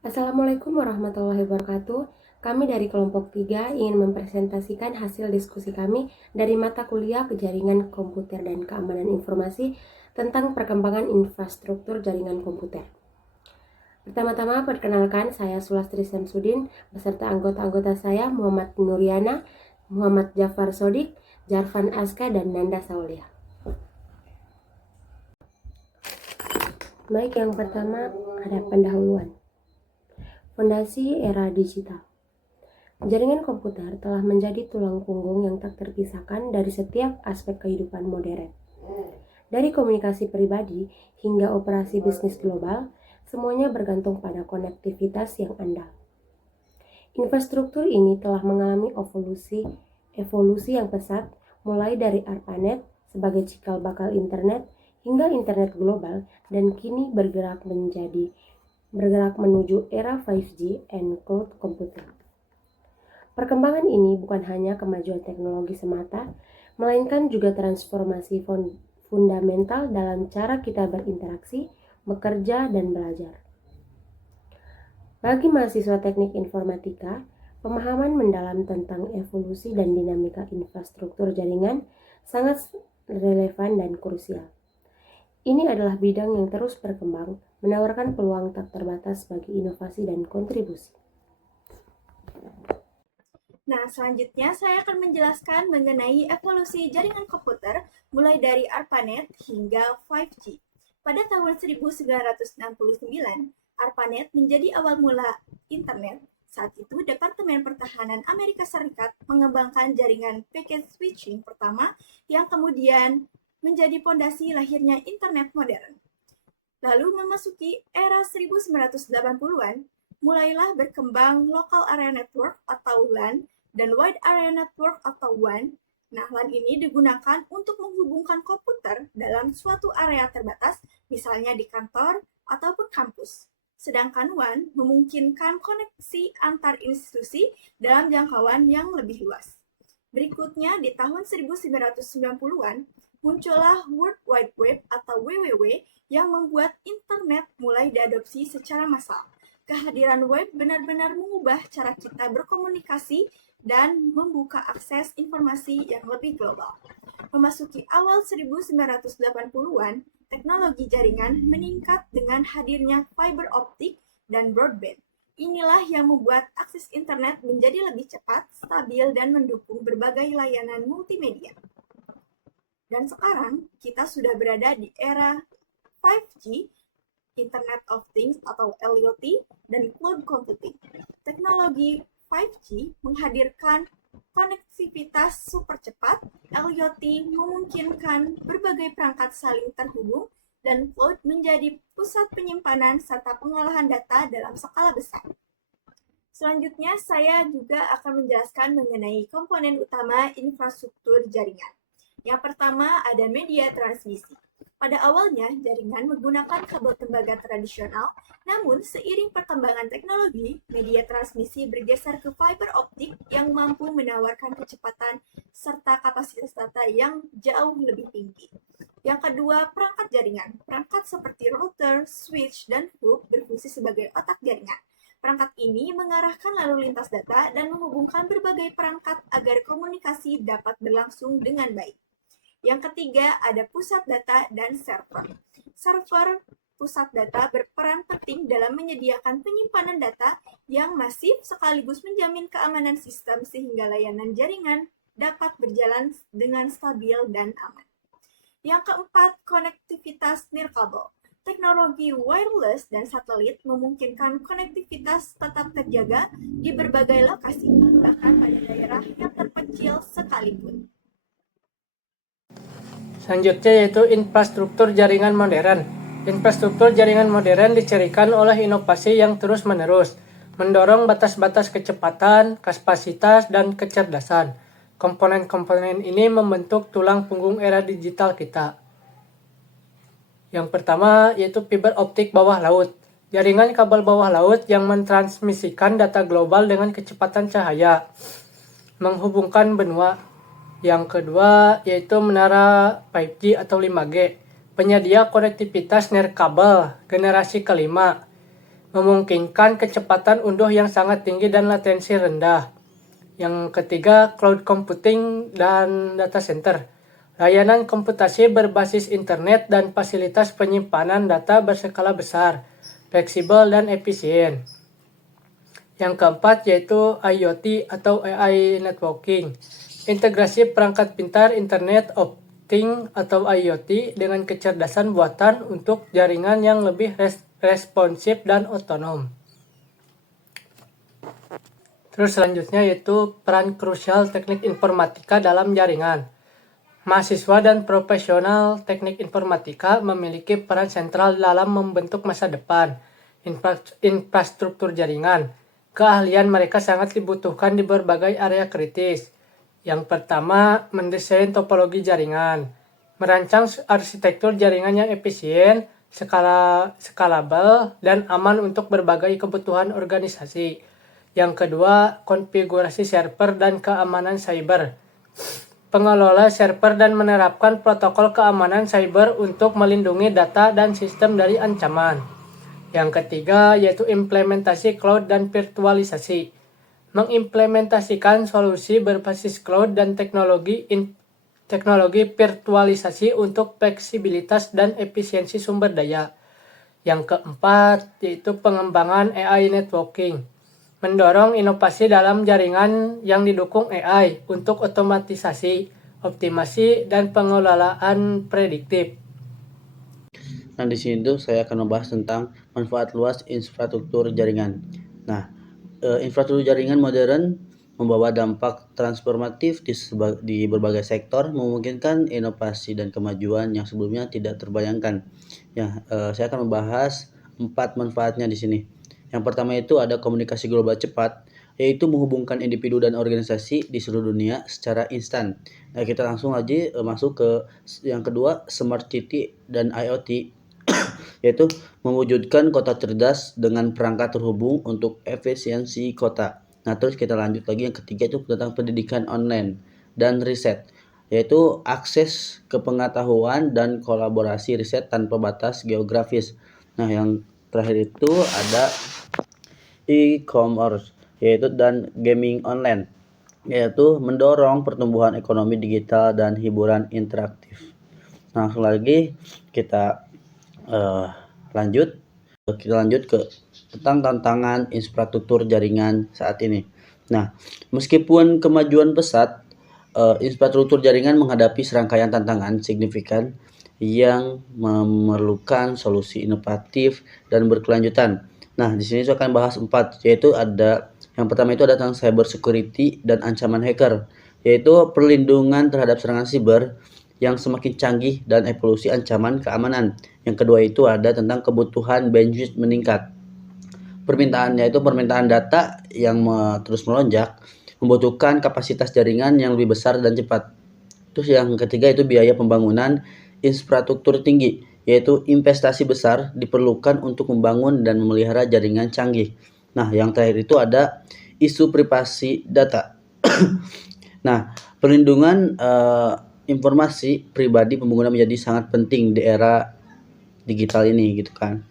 Assalamualaikum warahmatullahi wabarakatuh. Kami dari kelompok 3 ingin mempresentasikan hasil diskusi kami dari mata kuliah Jaringan Komputer dan Keamanan Informasi tentang perkembangan infrastruktur jaringan komputer. Pertama-tama perkenalkan, saya Sulastri Samsudin beserta anggota-anggota saya Muhammad Nuriana, Muhammad Jafar Sodik, Jarvan Aska, dan Nanda Saulia. Baik, yang pertama ada pendahuluan. Fondasi era digital. Jaringan komputer telah menjadi tulang punggung yang tak terpisahkan dari setiap aspek kehidupan modern. Dari komunikasi pribadi hingga operasi bisnis global, semuanya bergantung pada konektivitas yang andal. Infrastruktur ini telah mengalami evolusi yang pesat, mulai dari ARPANET sebagai cikal bakal internet hingga internet global, dan kini bergerak menuju era 5G and cloud computing. Perkembangan ini bukan hanya kemajuan teknologi semata, melainkan juga transformasi fundamental dalam cara kita berinteraksi, bekerja, dan belajar. Bagi mahasiswa teknik informatika, pemahaman mendalam tentang evolusi dan dinamika infrastruktur jaringan sangat relevan dan krusial. Ini adalah bidang yang terus berkembang, menawarkan peluang tak terbatas bagi inovasi dan kontribusi. Nah, selanjutnya saya akan menjelaskan mengenai evolusi jaringan komputer mulai dari ARPANET hingga 5G. Pada tahun 1969, ARPANET menjadi awal mula internet. Saat itu, Departemen Pertahanan Amerika Serikat mengembangkan jaringan packet switching pertama yang kemudian menjadi pondasi lahirnya internet modern. Lalu memasuki era 1980-an, mulailah berkembang Local Area Network atau LAN dan Wide Area Network atau WAN. Nah, LAN ini digunakan untuk menghubungkan komputer dalam suatu area terbatas, misalnya di kantor ataupun kampus. Sedangkan WAN memungkinkan koneksi antar institusi dalam jangkauan yang lebih luas. Berikutnya, di tahun 1990-an, muncullah World Wide Web atau WWW yang membuat internet mulai diadopsi secara massal. Kehadiran web benar-benar mengubah cara kita berkomunikasi dan membuka akses informasi yang lebih global. Memasuki awal 1980-an, teknologi jaringan meningkat dengan hadirnya fiber optik dan broadband. Inilah yang membuat akses internet menjadi lebih cepat, stabil, dan mendukung berbagai layanan multimedia. Dan sekarang kita sudah berada di era 5G, Internet of Things atau IoT, dan cloud computing. Teknologi 5G menghadirkan konektivitas super cepat, IoT memungkinkan berbagai perangkat saling terhubung, dan cloud menjadi pusat penyimpanan serta pengolahan data dalam skala besar. Selanjutnya, saya juga akan menjelaskan mengenai komponen utama infrastruktur jaringan. Yang pertama ada media transmisi. Pada awalnya, jaringan menggunakan kabel tembaga tradisional, namun seiring perkembangan teknologi, media transmisi bergeser ke fiber optik yang mampu menawarkan kecepatan serta kapasitas data yang jauh lebih tinggi. Yang kedua, perangkat jaringan. Perangkat seperti router, switch, dan hub berfungsi sebagai otak jaringan. Perangkat ini mengarahkan lalu lintas data dan menghubungkan berbagai perangkat agar komunikasi dapat berlangsung dengan baik. Yang ketiga, ada pusat data dan server. Server pusat data berperan penting dalam menyediakan penyimpanan data yang masif sekaligus menjamin keamanan sistem sehingga layanan jaringan dapat berjalan dengan stabil dan aman. Yang keempat, konektivitas nirkabel. Teknologi wireless dan satelit memungkinkan konektivitas tetap terjaga di berbagai lokasi, bahkan pada daerah yang terpencil sekalipun. Selanjutnya yaitu infrastruktur jaringan modern. Infrastruktur jaringan modern dicirikan oleh inovasi yang terus-menerus, mendorong batas-batas kecepatan, kapasitas, dan kecerdasan. Komponen-komponen ini membentuk tulang punggung era digital kita. Yang pertama yaitu fiber optik bawah laut. Jaringan kabel bawah laut yang mentransmisikan data global dengan kecepatan cahaya, menghubungkan benua. Yang kedua yaitu menara 5G atau 5G, penyedia konektivitas nirkabel generasi kelima. memungkinkan kecepatan unduh yang sangat tinggi dan latensi rendah. Yang ketiga, cloud computing dan data center. Layanan komputasi berbasis internet dan fasilitas penyimpanan data berskala besar, fleksibel dan efisien. Yang keempat yaitu IoT atau AI networking. Integrasi perangkat pintar Internet of Things atau IoT dengan kecerdasan buatan untuk jaringan yang lebih responsif dan otonom. Terus selanjutnya yaitu peran krusial teknik informatika dalam jaringan. Mahasiswa dan profesional teknik informatika memiliki peran sentral dalam membentuk masa depan infrastruktur jaringan. Keahlian mereka sangat dibutuhkan di berbagai area kritis. Yang pertama, mendesain topologi jaringan, merancang arsitektur jaringan yang efisien, skalabel, dan aman untuk berbagai kebutuhan organisasi. Yang kedua, konfigurasi server dan keamanan cyber. Pengelola server dan menerapkan protokol keamanan cyber untuk melindungi data dan sistem dari ancaman. Yang ketiga yaitu implementasi cloud dan virtualisasi. Mengimplementasikan solusi berbasis cloud dan teknologi virtualisasi untuk fleksibilitas dan efisiensi sumber daya. Yang keempat yaitu pengembangan AI networking. Mendorong inovasi dalam jaringan yang didukung AI untuk otomatisasi, optimasi, dan pengelolaan prediktif. Nah, di sini tuh saya akan membahas tentang manfaat luas infrastruktur jaringan. Nah, infrastruktur jaringan modern membawa dampak transformatif di berbagai sektor, memungkinkan inovasi dan kemajuan yang sebelumnya tidak terbayangkan. Ya, saya akan membahas 4 manfaatnya di sini. Yang pertama itu ada komunikasi global cepat, yaitu menghubungkan individu dan organisasi di seluruh dunia secara instan. Nah, kita langsung aja masuk ke yang kedua, smart city dan IoT. Yaitu mewujudkan kota cerdas dengan perangkat terhubung untuk efisiensi kota. Nah, terus kita lanjut lagi yang ketiga itu tentang pendidikan online dan riset, yaitu akses ke pengetahuan dan kolaborasi riset tanpa batas geografis. Nah, yang terakhir itu ada e-commerce, yaitu dan gaming online, yaitu mendorong pertumbuhan ekonomi digital dan hiburan interaktif. Nah, langsung lagi kita lanjut ke tentang tantangan infrastruktur jaringan saat ini. Nah, meskipun kemajuan pesat, infrastruktur jaringan menghadapi serangkaian tantangan signifikan yang memerlukan solusi inovatif dan berkelanjutan. Nah, di sini saya akan bahas 4, yaitu ada yang pertama itu ada tentang cyber security dan ancaman hacker, yaitu perlindungan terhadap serangan siber yang semakin canggih dan evolusi ancaman keamanan. Yang kedua itu ada tentang kebutuhan bandwidth meningkat. Permintaannya itu permintaan data yang terus melonjak, membutuhkan kapasitas jaringan yang lebih besar dan cepat. Terus yang ketiga itu biaya pembangunan infrastruktur tinggi, yaitu investasi besar diperlukan untuk membangun dan memelihara jaringan canggih. Nah, yang terakhir itu ada isu privasi data. Nah, perlindungan informasi pribadi pengguna menjadi sangat penting di era digital ini gitu kan.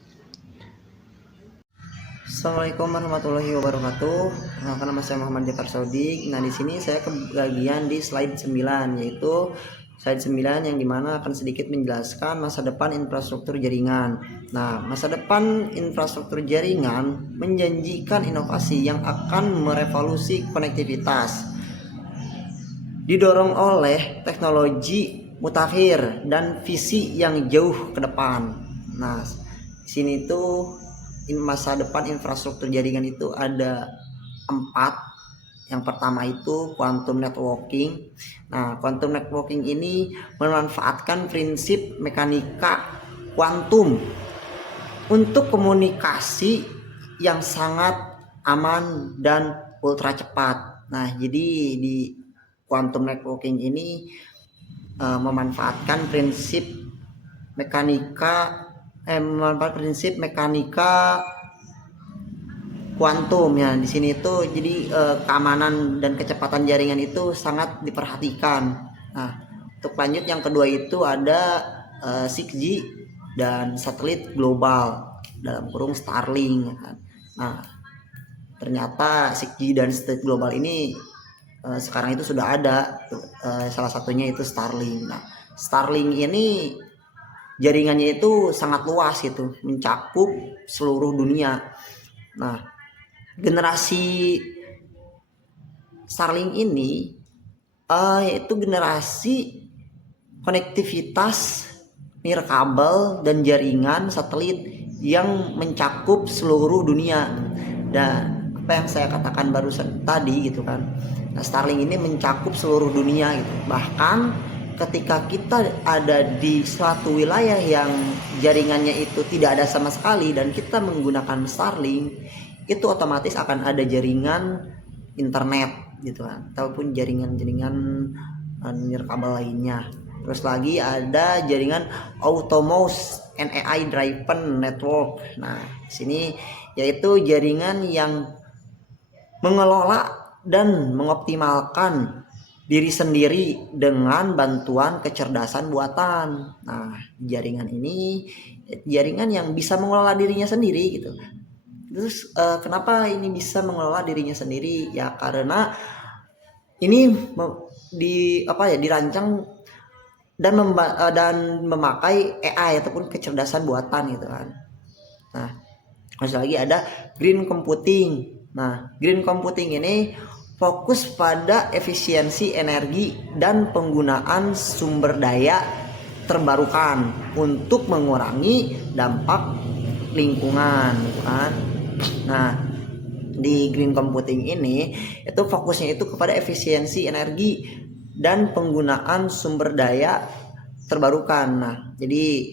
Assalamualaikum warahmatullahi wabarakatuh. Nama saya Muhammad Jafar Saudik. Nah, di sini saya kebagian di slide 9, yaitu slide 9 yang dimana akan sedikit menjelaskan masa depan infrastruktur jaringan. Nah, masa depan infrastruktur jaringan menjanjikan inovasi yang akan merevolusi konektivitas, didorong oleh teknologi mutakhir dan visi yang jauh ke depan. Nah, di sini tuh masa depan infrastruktur jaringan itu ada 4. Yang pertama itu quantum networking. Nah, quantum networking ini memanfaatkan prinsip mekanika kuantum untuk komunikasi yang sangat aman dan ultra cepat. Nah, jadi di quantum networking ini memanfaatkan prinsip mekanika kuantum ya. Di sini itu jadi keamanan dan kecepatan jaringan itu sangat diperhatikan. Nah, untuk lanjut yang kedua itu ada 6G dan satelit global. dalam kurung Starlink ya kan. Nah, ternyata 6G dan satelit global ini sekarang itu sudah ada, salah satunya itu Starlink. Nah, Starlink ini jaringannya itu sangat luas gitu, mencakup seluruh dunia. Nah, generasi Starlink ini yaitu generasi konektivitas nirkabel dan jaringan satelit yang mencakup seluruh dunia. Dan apa yang saya katakan barusan tadi gitu kan, nah, Starlink ini mencakup seluruh dunia gitu. Bahkan ketika kita ada di suatu wilayah yang jaringannya itu tidak ada sama sekali dan kita menggunakan Starlink, itu otomatis akan ada jaringan internet gitu kan, ataupun jaringan-jaringan nirkabel lainnya. Terus lagi ada jaringan Autonomous and AI Driven Network. Nah, sini yaitu jaringan yang mengelola dan mengoptimalkan diri sendiri dengan bantuan kecerdasan buatan. Nah, jaringan ini jaringan yang bisa mengelola dirinya sendiri gitu. Terus kenapa ini bisa mengelola dirinya sendiri? Ya karena ini dirancang dan memakai AI ataupun kecerdasan buatan gitu kan. Nah, terus lagi ada green computing. Nah, green computing ini fokus pada efisiensi energi dan penggunaan sumber daya terbarukan untuk mengurangi dampak lingkungan gitu kan. Nah, di green computing ini itu fokusnya itu kepada efisiensi energi dan penggunaan sumber daya terbarukan. Nah, jadi